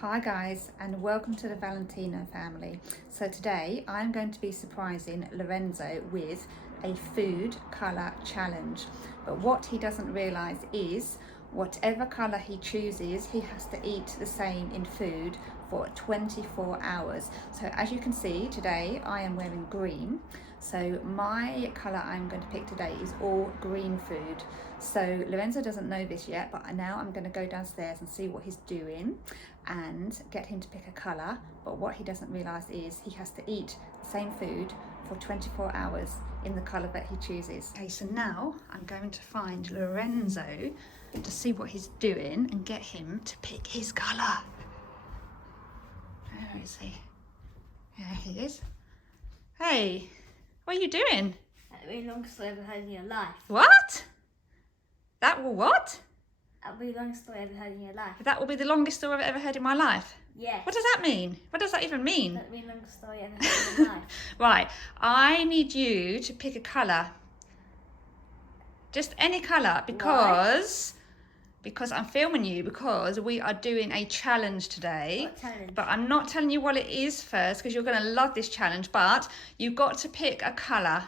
Hi guys, and welcome to the Valentino family. So today I'm going to be surprising Lorenzo with a food colour challenge. But what he doesn't realise is whatever colour he chooses, he has to eat the same in food for 24 hours. So as you can see, today I am wearing green. So my colour I'm going to pick today is all green food. So Lorenzo doesn't know this yet, but now I'm going to go downstairs and see what he's doing and get him to pick a colour. But what he doesn't realise is he has to eat the same food for 24 hours in the colour that he chooses. Okay, so now I'm going to find Lorenzo to see what he's doing and get him to pick his colour. Where is he? There he is. Hey, what are you doing? That will be the longest story ever heard in your life. What? That will what? That will be the longest story ever heard in your life. That will be the longest story I've ever heard in my life. Yeah. What does that mean? What does that even mean? That will be the longest story ever heard in your life. Right, I need you to pick a colour. Just any colour, because I'm filming you, because we are doing a challenge today. What challenge? But I'm not telling you what it is first, because you're going to love this challenge. But you've got to pick a colour.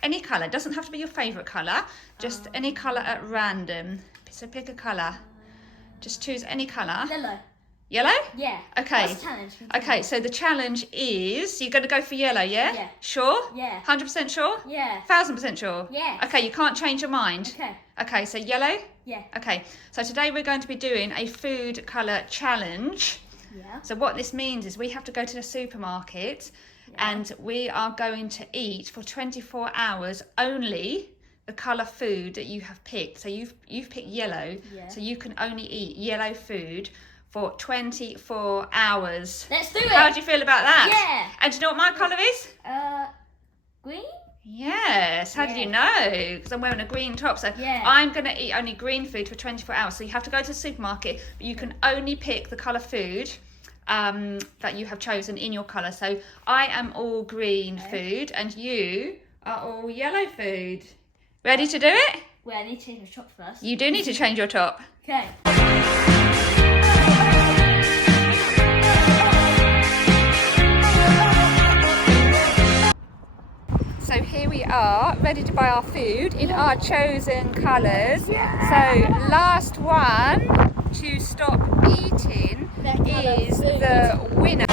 Any colour. It doesn't have to be your favourite colour. Just any colour at random. So pick a colour. Just choose any colour. Yellow. Yellow? Yeah. Okay. What's the challenge? Okay, so the challenge is, you're going to go for yellow, yeah? Yeah. Sure? Yeah. 100% sure? Yeah. 1000% sure? Yes. Okay, you can't change your mind? Okay. Okay, so yellow? Yeah. Okay, so today we're going to be doing a food colour challenge. Yeah. So what this means is we have to go to the supermarket and we are going to eat for 24 hours only the colour food that you have picked. So you've picked yellow, so you can only eat yellow food for 24 hours. Let's do it. How do you feel about that? Yeah. And do you know what my colour is? Green? Yes. How did you know? Because I'm wearing a green top. So I'm going to eat only green food for 24 hours. So you have to go to the supermarket, but you can only pick the colour food that you have chosen in your colour. So I am all green food and you are all yellow food. Ready to do it? Well, I need to change my top first. You do need to change your top. Okay. So here we are, ready to buy our food in our chosen colours. So last one to stop eating is the winner.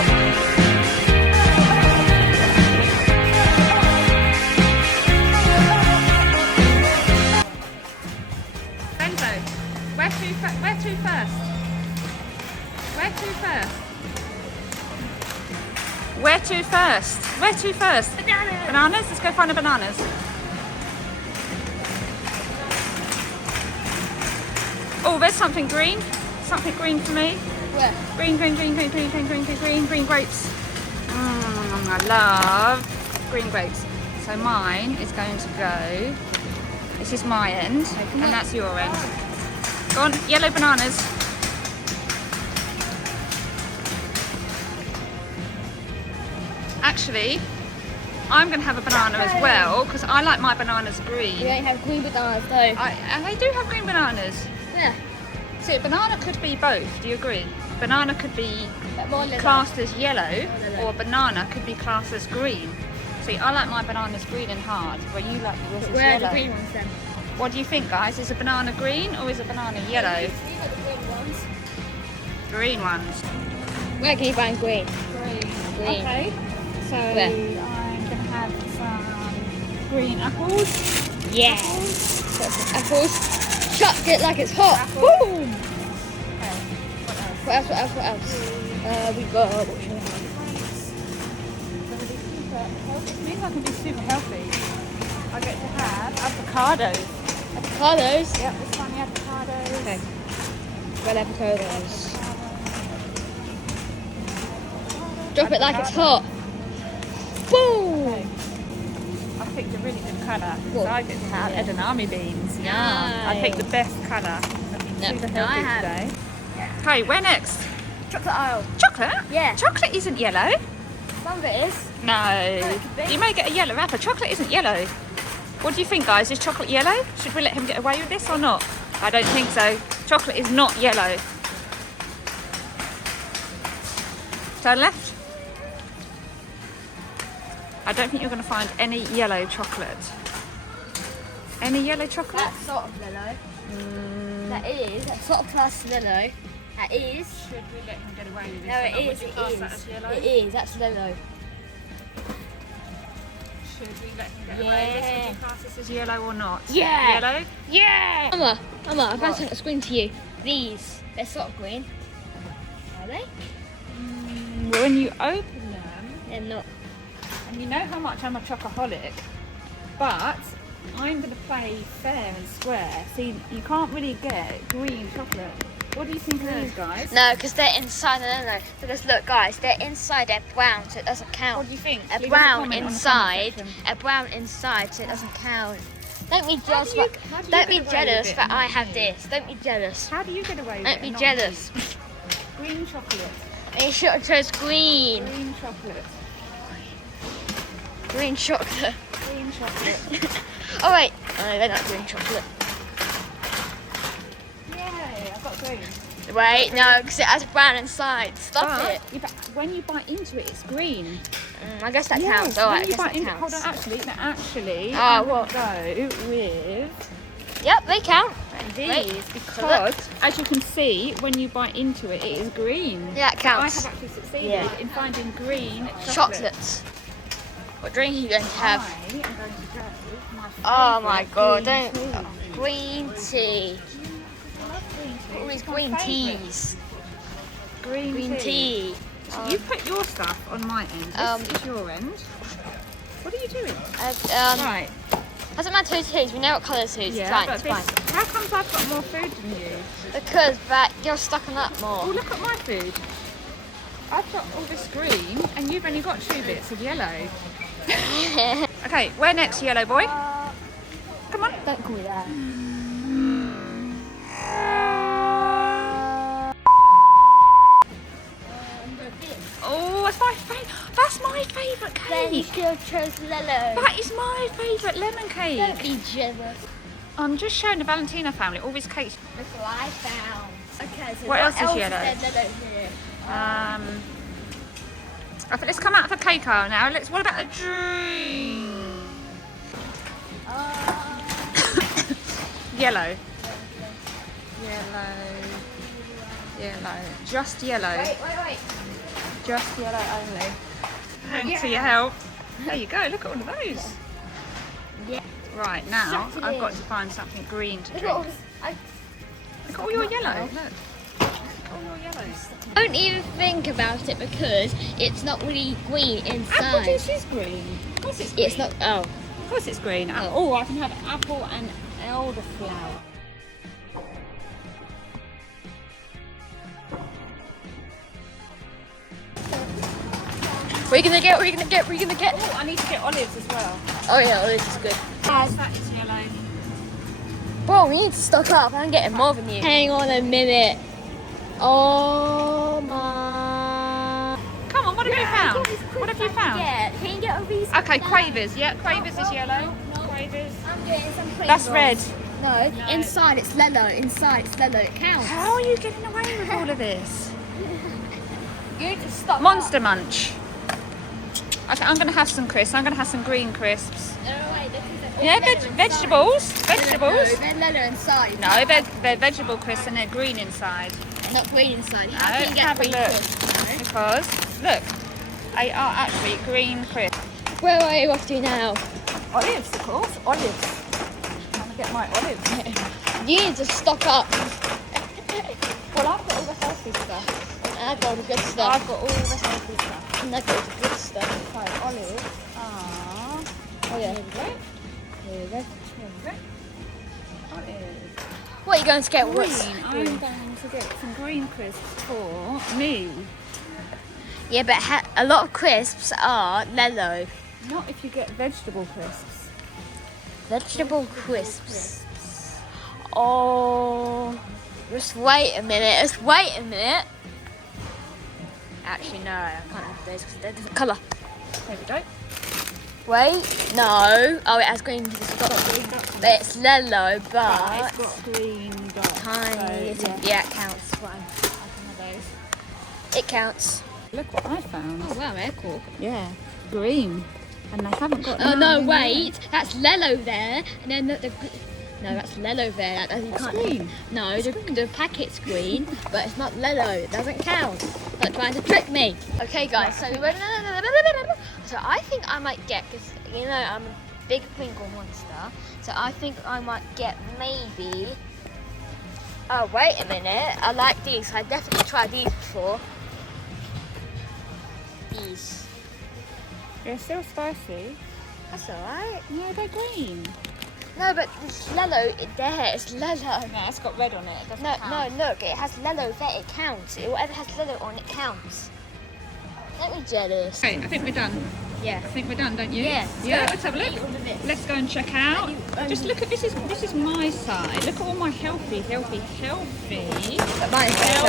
Enzo, where to first? Where to first? Where to first? Where to first? Bananas. Bananas? Let's go find the bananas. Oh, there's something green. Something green for me. Where? Green grapes. I love green grapes. So mine is going to go, this is my end, and that's your end. Go on, yellow bananas. Actually, I'm going to have a banana as well, because I like my bananas green. We don't have green bananas though. And they do have green bananas. Yeah. So banana could be both, do you agree? Banana could be More little. classed as yellow, or banana could be classed as green. See, I like my bananas green and hard, where you like yours as Where are yellow. the green ones then? What do you think, guys? Is a banana green or is a banana yellow? These are the green ones. Green ones. Where can you find green? Green. Okay. So Where? I'm going to have some green apples. Yeah. Apples. Chuck it like it's hot. Apple. Boom. Okay. What else? We got. What should we have? It means I can be super healthy. I get to have avocados. Avocados. Yep, this one the avocados. Okay. Red avocados. Drop it like it's hot. Boom. Okay. I picked a really good colour. So What? I get to have edamame beans. Yeah. I Nice. picked the best colour. No, Super no, I healthy have. today. Okay, where next? Chocolate aisle. Chocolate? Yeah. Chocolate isn't yellow. Some of it is. No. it could be. You may get a yellow wrapper. Chocolate isn't yellow. What do you think, guys? Is chocolate yellow? Should we let him get away with this or not? I don't think so. Chocolate is not yellow. Turn left. I don't think you're going to find any yellow chocolate. Any yellow chocolate? That's sort of yellow. That's sort of plus yellow. That is. Should we let him get away with this? No, it is. It is. That's yellow. Should we let him get away with this? Would you class this as yellow or not? Yeah. Yellow? Yeah. Mama, I've got something to screen to you. These, they're sort of green. Are they? When you open them, They're not. and you know how much I'm a chocoholic, but I'm going to play fair and square. See, you can't really get green chocolate. What do you think of these guys? No, because they're inside. No. Because look, guys, they're inside. They're brown, so it doesn't count. What do you think? A Leave us brown comment on the comment inside. section. A brown inside, so it doesn't count. Don't be How jealous. do you Don't get be away with jealous it that and I not have me? this. Don't be jealous. How do you get away with it? Don't be and not jealous. me? Green chocolate. You should have chose green. Green chocolate. Green chocolate. Green chocolate. Oh wait, no, they're not green chocolate. Yay, I've got green. Wait, no, because it has brown inside. Stop But it. when you bite into it, it's green. I guess that Yes, counts. All right, I when you guess bite that into it, hold counts. on, actually, Oh, I'm what? going to go with Yep, they count. these Wait, because, as you can see, when you bite into it, it is green. Yeah, it I have counts. actually succeeded Yeah. in finding green chocolate. Chocolates. What drink are you going to have? I am going to go with my Oh my favourite god, green don't. tea. Green tea. I love green tea. All these It's my green favourite. teas. Green, Green tea. So you put your stuff on my end. This is your end. What are you doing? Right. Doesn't matter who teas, we know what colour it is. Yeah, It's fine, but it's this, fine. how comes I've got more food than you? Because that you're stuck on that Oh, more. look at my food. I've got all this green and you've only got 2 bits of yellow. Okay, where next, yellow boy? Come on. Don't call me that. Oh, that's my favourite Then you cake. should have chose yellow. That is my favourite lemon Don't cake. be jealous. I'm just showing the Valentino family all these cakes. Look what I found. Okay, so What else is yellow? said yellow here? I think let's come out of the cake aisle now. What about the drink? Yellow. Yellow. Just yellow. Wait. Just yellow only. Thanks for your help. There you go. Look at all of those. Yeah. Right, now Shut it I've got in. to find something green to Look at all drink. this. Look at all your yellow. Look. Look at all your yellows. Don't even think about it because it's not really green Apple inside. juice is green. Of course it's green. It's not. Oh. Of course it's green. Oh. Oh, I can have apple and elderflower. What are you gonna get? What are you gonna get? What are you gonna get? Oh, I need to get olives as well. Oh yeah, oh, this is good. That is yellow. Bro, we need to stock up. I'm getting more than you. Hang on a minute. Oh my. Come on, what have you found? What have you found? Yeah, can you get all these? Okay, Quavers. Yeah, Quavers is yellow. No. Quavers. I'm getting some Quavers. That's red. No, No. inside it's yellow. Inside it's yellow. It counts. How are you getting away with all of this? You need to stop. Monster Munch. Okay, I'm going to have some crisps. I'm going to have some green crisps. Yeah, vegetables. Vegetables. No, they're yellow inside. No, they're vegetable crisps and they're green inside. Not green inside. No, How can you get have a green look. crisps? Because, look, they are actually green crisps. Where are you off to now? Olives, of course. Olives. I'm going to get my olives. You need to stock up. Well, I've got all the healthy stuff. I've got all the good stuff. I've got all the healthy stuff. And I've got all the good stuff. So, olives are... Oh yeah. Here we go. Here we go. Here we go. Olives. What are you going to get? Green. What's I'm green? going to get some green crisps for me. Yeah, but a lot of crisps are yellow. Not if you get vegetable crisps. Vegetable crisps. Oh, just wait a minute. Just wait a minute. Actually, no, I can't have those because they're a different colour. There we go. Wait, no. Oh, it has green. But it's yellow, but It's got green dots. tiny. So, Yeah, it counts. I can have those. It counts. Look what I found. Oh wow, they're cool. Yeah, green. And they haven't got... Oh no, wait. That's Lello there. And then no, that's Lello there. That, you It's can't. green. No, the packet's green, but it's not Lello. It doesn't count. Stop trying to trick me. Okay, guys. So I think I might get, because you know I'm a big Pringle monster. So I think I might get maybe. Oh wait a minute. I like these. I definitely tried these before. These. They're still spicy. That's alright. No, they're green. No, but this Lello there, it's Lello. No, it's got red on it. It doesn't No, count. no, look, it has Lello there, it counts. Whatever has Lello on it counts. Don't be jealous. Okay, I think we're done. Yeah. I think we're done, don't you? Yeah. Yeah, let's have a look. Eat all of it. Let's go and check out. Just look at this is my side. Look at all my healthy. But mine's Healthy. better.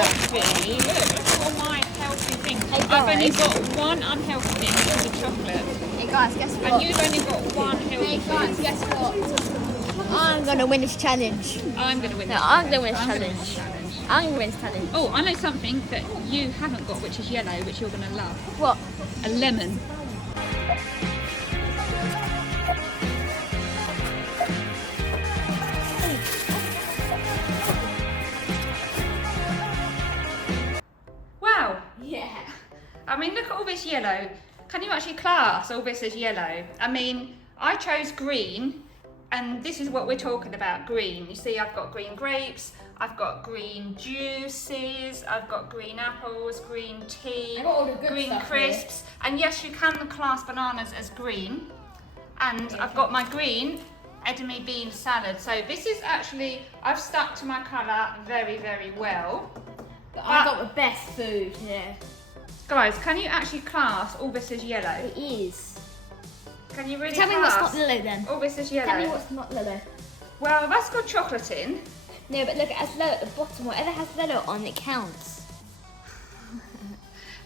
Look at all my healthy things. Hey, I've only guys. got one unhealthy thing, which is the chocolate. Hey guys, guess what? And you've only got one healthy Hey guys, thing. guess what? I'm gonna win this challenge. I'm going to win No, this I'm challenge. gonna win this I'm gonna challenge. I'm gonna win this challenge. Oh, I know something that you haven't got, which is yellow, which you're going to love. What? A lemon. Wow. Yeah. I mean, look at all this yellow. Can you actually class all this as yellow? I mean, I chose green, and this is what we're talking about, green. You see, I've got green grapes, I've got green juices, I've got green apples, green tea, I got all the good green stuff crisps, and yes, you can class bananas as green. And I've got my green edamame bean salad. So this is actually, I've stuck to my colour very, very well. But I got the best food here. Guys, can you actually class all this as yellow? It is. Can you really Tell me class what's not Lello then. all this as yellow? Tell me what's not Lello. Well, that's got chocolate in. No, but look, it has Lello at the bottom. Whatever has Lello on, it counts.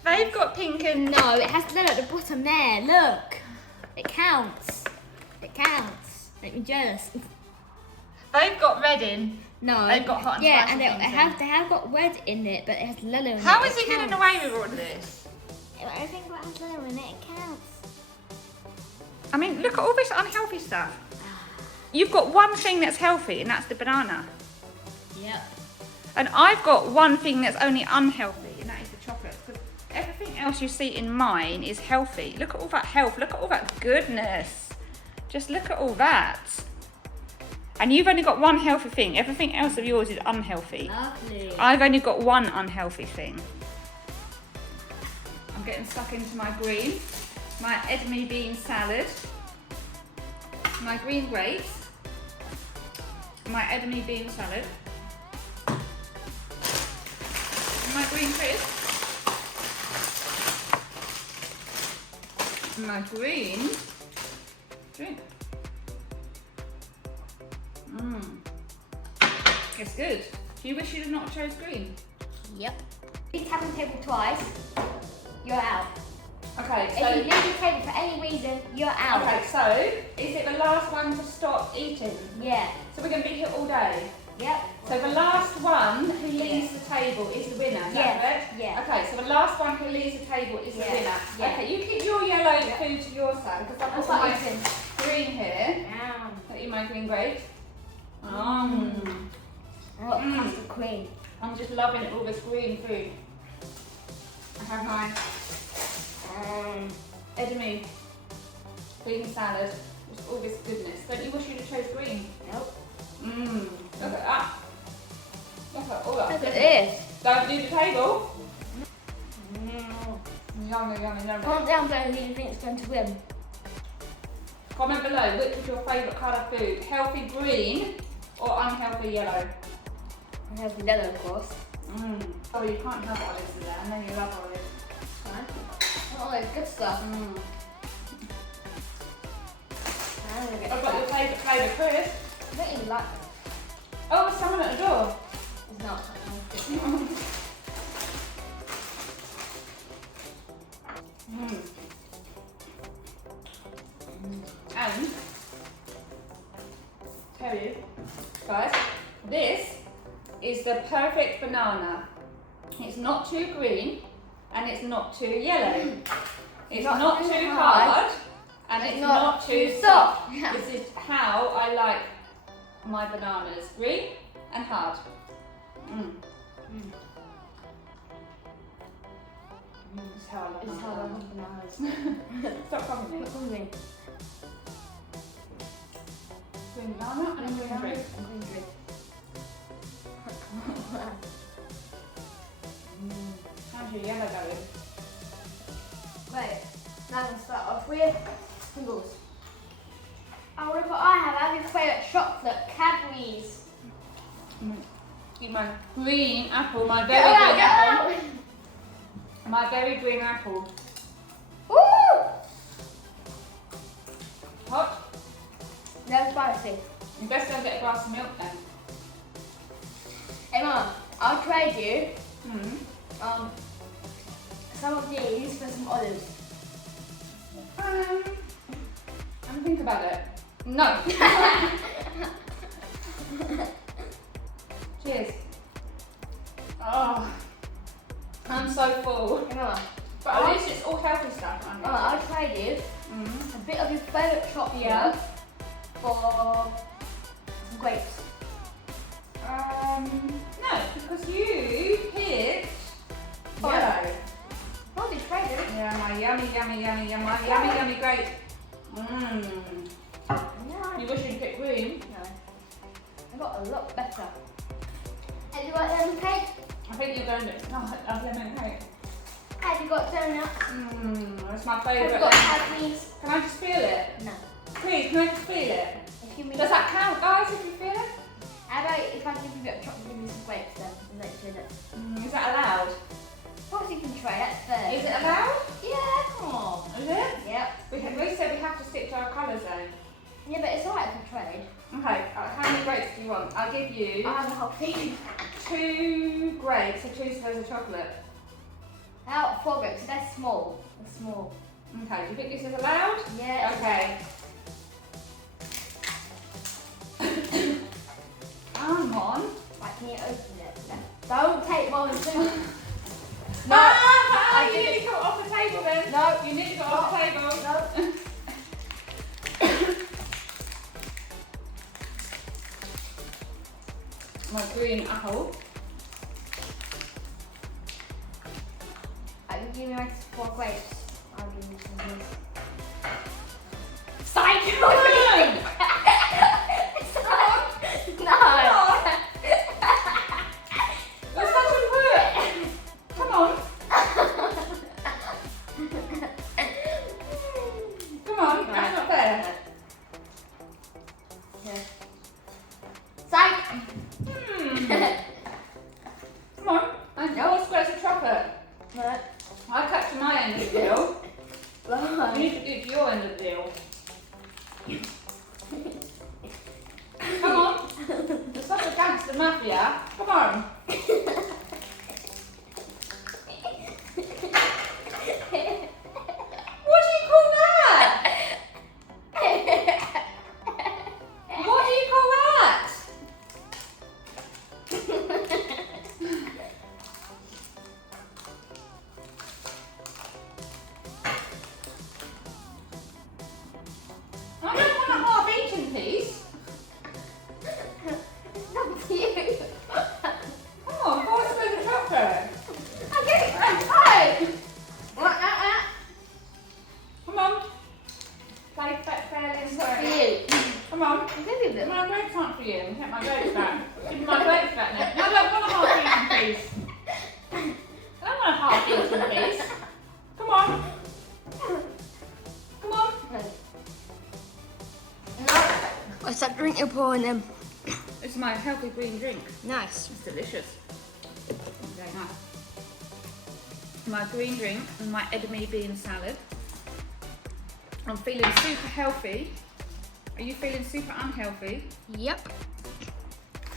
They've got pink and... No, it has Lello at the bottom there. Look. It counts. It counts. Make me jealous. They've got red in. No. They've got hot and yeah, spicy and things they have got red in it, but it has Lello in it. How is It he getting counts. away with all of this? Everything that has Lello in it, it counts. I mean, look at all this unhealthy stuff. You've got one thing that's healthy, and that's the banana. Yep. And I've got one thing that's only unhealthy, and that is the chocolate. Because everything else you see in mine is healthy. Look at all that health. Look at all that goodness. Just look at all that. And you've only got one healthy thing. Everything else of yours is unhealthy. Lovely. I've only got one unhealthy thing. I'm getting stuck into my green, my edamame bean salad, my green grapes, my edamame bean salad, my green crisp, my green drink. It's good. Do you wish you'd have not chose green? Yep. If you tap on the table twice, you're out. Okay, If you leave the table for any reason, you're out. okay, so is it the last one to stop eating? Yeah. So we're going to be here all day. Yep. So the last one who leaves the table is the winner, is that Yeah, correct? yeah. Okay, so the last one who leaves the table is the Yeah, winner. yeah. Okay, you keep your yellow food to your side because I've That's got what my I think. green here. Don't eat my green grapes. What custard cream? I'm just loving all this green food. I have my edamame green salad. Just all this goodness. Don't you wish you'd have chose green? Nope. Look at that. Look at all that. Look at this. Don't do the table. Yummy, yummy, yummy. Comment down below who you think is going to win. Comment below which is your favourite colour food. Healthy green or unhealthy yellow? It has Lello, of course. Oh, you can't have olives today. I know you love olives. Fine. Oh, there's good stuff. I've got your favourite crisp. I don't even like them. Oh, there's someone at the door. It's not. And tell you, guys, this is the perfect banana. It's not too green, and it's not too yellow. It's Not not too too hard. hard, and it's not too soft. This is how I like my bananas. Green and hard. This is how I like This is my how I bananas. love bananas. Stop copying me. Look on me. Green banana and green drink. And green drink. How's your yellow going? Right, now I'm going to start off with Pringles. I have your favourite chocolate, Cadbury's. Eat my green apple, my very green apple. My very green apple. Woo! Hot? No spicy. You best go get a glass of milk then. Hey Mum, I'll trade you Mm. some of these for some olives. I'm think about it. No. Cheers. Oh, I'm so full. Hey Mum, But at least it's all healthy stuff. I'll trade you a bit of your favourite chocolate for some grapes. No, because you picked yellow. Probably trade it. Yeah, my yummy grape. No. You wish you'd picked green. No. I got a lot better. Have you got lemon cake? I think you're going to. Oh, I love lemon cake. Have you got donuts? That's my Have favourite. you got Cadbury's? Can I just feel it? No. Please, can I just feel it? If you mean Does that count, guys, if you feel it? How about if I give you a bit of chocolate, give you some grapes then? And let you do it. Is that allowed? Of course you can try, that's fair. Is it allowed? Yeah. Oh, is it? Yep. We said we have to stick to our colours though. Yeah, but it's alright if I trade. Okay, how many grapes do you want? I'll give you I have a whole thing. 2 grapes, so 2 squares of chocolate. How? 4 grapes, they're small. They're small. Okay, do you think this is allowed? Yeah. Okay. Come on. Right, can you open it? Don't take more than 2. No, I you did need to go off the table then. No. You need to go off the table. No. My green apple. I can give you my 4 grapes. I'll give you some of this. Psych! No! That's such a put. Come on. Come on, that's not fair. Yeah. Psych! Come on, and 4 squares of chocolate. Right. I'll cut to my end of the deal. You Right. need to do to your end of the deal. Come on. It's like a gangster mafia. Come on. What do you call that? What do you call that? I don't want a half-eaten piece. It's not to you. Come on, 4 squares of chocolate. I get it right. Come on. Play fairly and For sorry. you. Come on. I'll give you them. My grapes aren't for you. Take my grapes back. Give me my grapes back now. I don't want a half-eaten piece. I don't want a half-eaten piece. Come on. Come on. What's that drink you're pouring in? It's my healthy green drink. Nice. It's delicious. Very nice. My green drink and my edamame bean salad. I'm feeling super healthy. Are you feeling super unhealthy? Yep.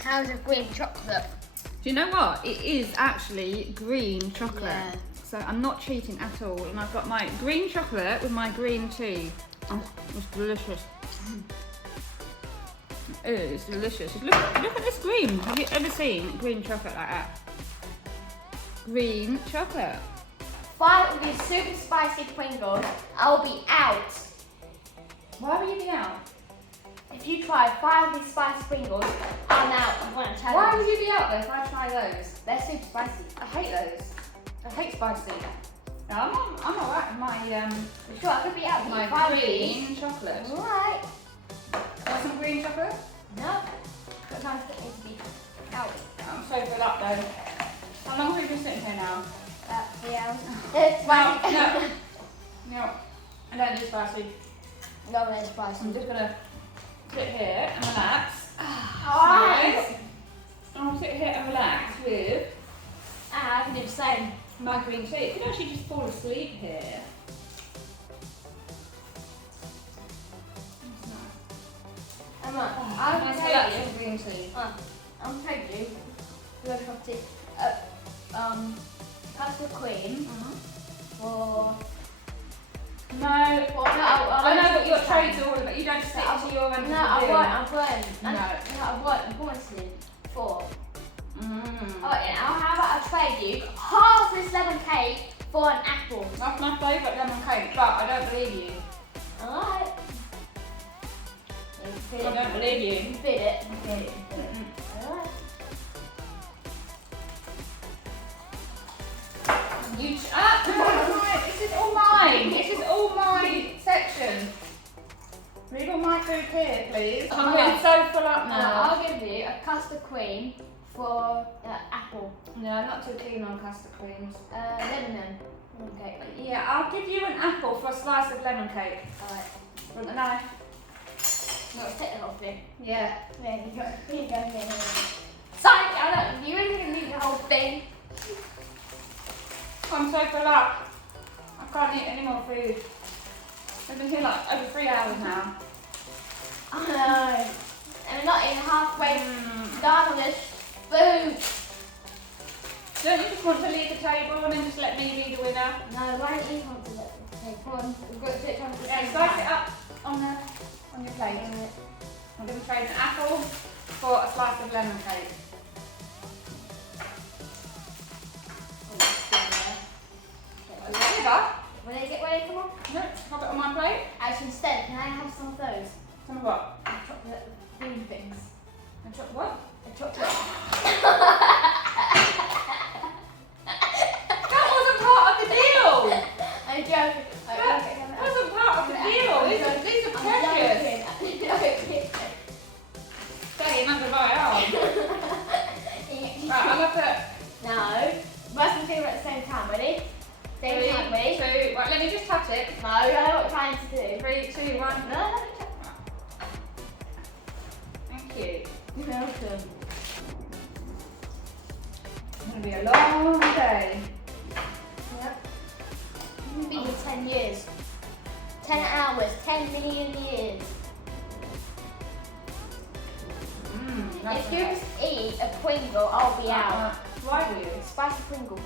How's your green chocolate? Do you know what? It is actually green chocolate. Yeah. So I'm not cheating at all. And I've got my green chocolate with my green tea. Oh, it's delicious. It is delicious. Look at this green. Have you ever seen green chocolate like that? Green chocolate. these super spicy Pringles, I'll be out. Why will you be out? If you try 5 of these spicy Pringles, I'm out. I'm going to tell Why you. would you be out though if I try those? They're super spicy. I hate those. I hate spicy. No, I'm alright with my You sure I could be out? my 5 of green these. chocolate. Alright. Want some green chocolate? No. Got time to get me to be out. I'm so full up though. How long have we been sitting here now? 3 hours. Well, no. No. I don't do spicy. No, they're spicy. I'm just gonna sit here and relax. Alright. I'll sit here and relax with I can do the same. my green tea. You could actually just fall asleep here. Emma, I'll I'll tell relax you. with green tea. I'll tell you. We're going to custard cream for. No, I know what your trade's all about. You don't stick to your end. No, I won't. No. I won't. I'm promising. 4. Mm. Alright, now how about I trade you half this lemon cake for an apple? That's my favourite lemon cake, but I don't believe you. Alright. I don't believe you. You fit it. You fit it. Alright. This is all mine. This is all my section. Leave all my food here, please. I'm getting so full up now. I'll give you a custard cream for apple. No, I'm not too keen on custard creams. Lemon cake. Yeah, I'll give you an apple for a slice of lemon cake. Alright. Want a knife? No, take the whole thing. Yeah. There you go. Here you go. Here. Sorry, I don't. You really didn't need the whole thing. I'm so full up. I can't eat any more food. I've been here like over 3 hours now. I know. And we're not even halfway done on this food. Don't you just want to leave the table and then just let me be the winner? No, why don't you want to let me take one? We've got to do it on the Yeah, same slice time. it up on your plate. I'm going to trade an apple for a slice of lemon cake. When they get ready, come on. No, have it on my plate. Actually, instead, can I have some of those? Some of what? Chocolate green things. And what? A chocolate. That wasn't part of the deal. I'm joking. That wasn't part of the deal. These are precious. Daddy, not to buy it on. Right, I'm going to put... No. Brush and finger at the same time. Ready? Same time, ready? 2, right, let me just touch it. No, I know what I'm trying to do. 3, 2, 1. No, Thank you. you're welcome. It's going to be a long day. Yep. You've been here 10 years. 10 hours, 10 million years. Nice If you just eat a Pringle, I'll be out. Why do you? Spicy Pringle.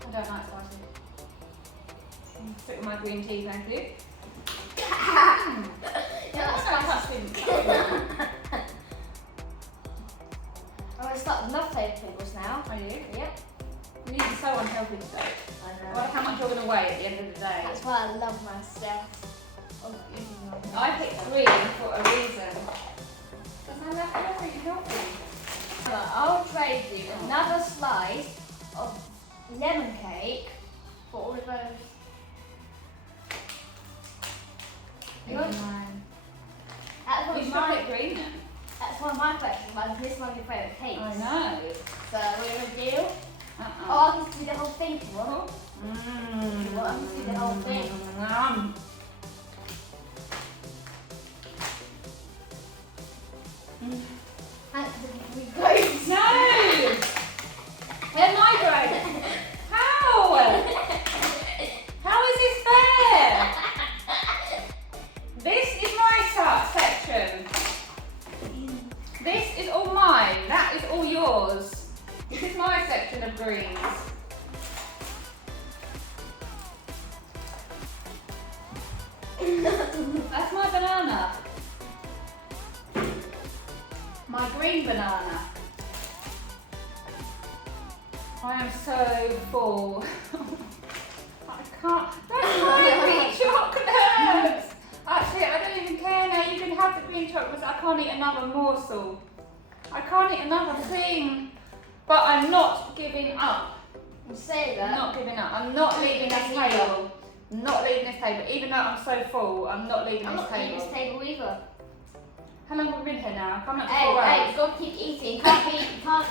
I don't like spicy. Stick with my green tea, thank you. Yeah, that's spicy. I'm going to start with enough flavoured Pringles now. Are you? Yep. You're eating so unhealthy today. I I know. wonder how much you're going to weigh at the end of the day. That's why I love myself. I picked green for a reason. Because I love everything healthy. I'll trade you another slice of lemon cake for all of those. Mine. That's one You of should my, pick green then. that's one of my favourite ones. This is one of your favourite cakes. I know. So we're going to deal. Uh-uh. Oh, I can see the whole thing. What? Mmm. Well, I can see the whole thing. Thanks for the grapes. No! They're my grapes. How? How is this fair? This is my section. This is all mine. That is all yours. This is my section of greens. That's my banana. My green banana. I am so full. morsel. I can't eat another thing. But I'm not giving up. You say I'm that. not giving up. I'm not leaving this table. I'm not leaving this table. Even though I'm so full, I'm not leaving I'm this not table. leaving this table either. How long have we been here now? Coming up to Hey, 4 hours. you've got to keep eating. You can't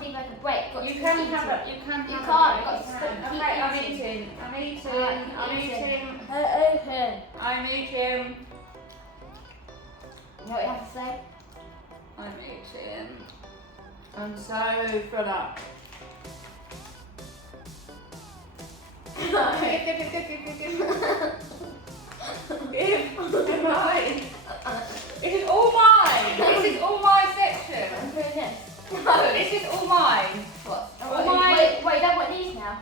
think like a break. You've got to You keep can eating. have it. You can You have can't. it. You've got to You still can. keep Okay, I'm eating. eating. I'm eating. I'm eating. Open. I'm eating. You know what you have to say? I'm eating. I'm so full up. Give. Mine. It is all mine. This is all my section. I'm doing this. No, this is all mine. What? All mine. Wait, you don't want these now?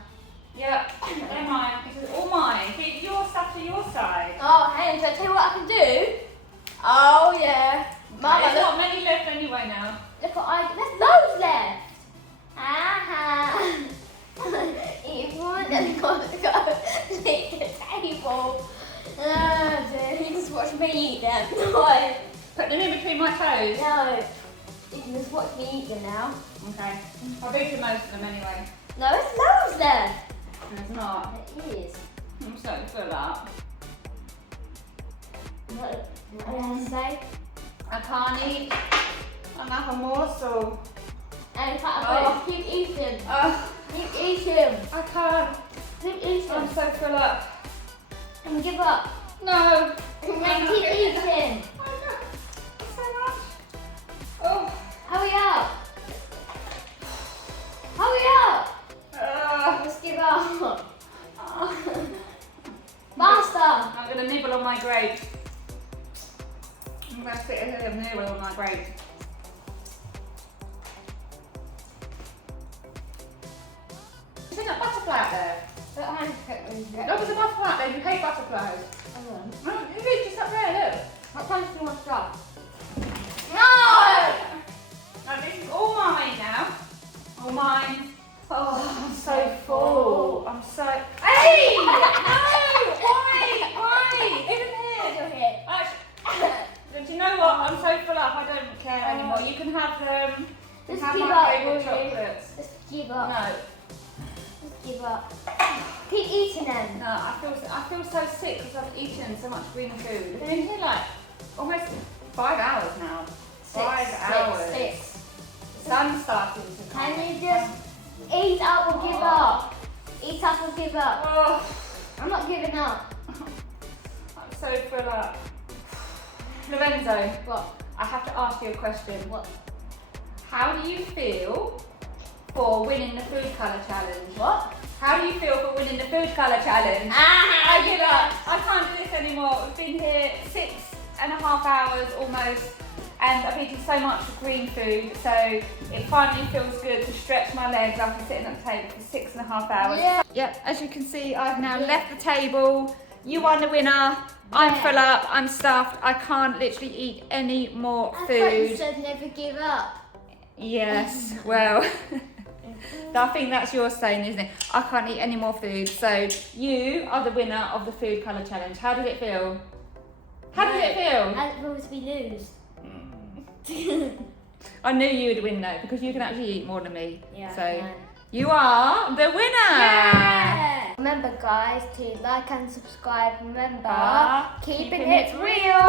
Yeah, they're mine. This is all mine. Keep your stuff to your side. Oh, hang on, so I tell you what I can do? Oh, yeah. Mama, There's not many left anyway now. look what there's loads left. Aha. Eat one and go leave the table. Dude, you just watch me eat them. No. Put them in between my toes. No. You can just watch me eat them now. Okay. I've eaten most of them anyway. No, there's loads left. There's not. It is. I'm so full up. What do you say? I can't eat another morsel. And if I keep eating. Keep eating. I can't. Keep eating. I'm so full up. And give up. No. And keep eating. So much. Oh. Hurry up. Hurry up. Just give up. Faster. I'm going to nibble on my grape. I'm going to sit here and nibble on my grape. Is there a butterfly out there? No, there's a butterfly out there. You hate butterflies. No, it is just up there, look. What time do you want to start? No! No, this is all mine now. All mine. Oh, I'm so full. I'm so... Hey! No! Why? Give it here. Actually, do you know what? I'm so full up, I don't care anymore. You can have them. Just Have give my up, favourite Rory. chocolates. Just give up. No, Just give up. Keep eating them. no, I feel so sick because I've eaten so much green food. I've been in here like almost 5 hours now. 5 hours. Six. The sun's starting to come. Can you just eat up or give up? Eat up or give up. Oh, I'm not giving up. I'm so full up. Lorenzo, What? I have to ask you a question. What? How do you feel for winning the food colour challenge? What? How do you feel for winning the food colour challenge? I give up. I can't do this anymore. We've been here 6.5 hours almost, and I've eaten so much green food, so it finally feels good to stretch my legs after sitting at the table for 6.5 hours. Yeah. Yep, as you can see, I've now left the table. You are the winner. I'm full up, I'm stuffed, I can't literally eat any more I thought you food. said never give up. Yes, well, I think that's your saying, isn't it? I can't eat any more food. So you are the winner of the food colour challenge. How did it feel? How did it feel? How did we lose? I knew you would win though, because you can actually eat more than me. Yeah, So I can. you are the winner. Yeah. Remember guys to like and subscribe. Remember, keeping it real.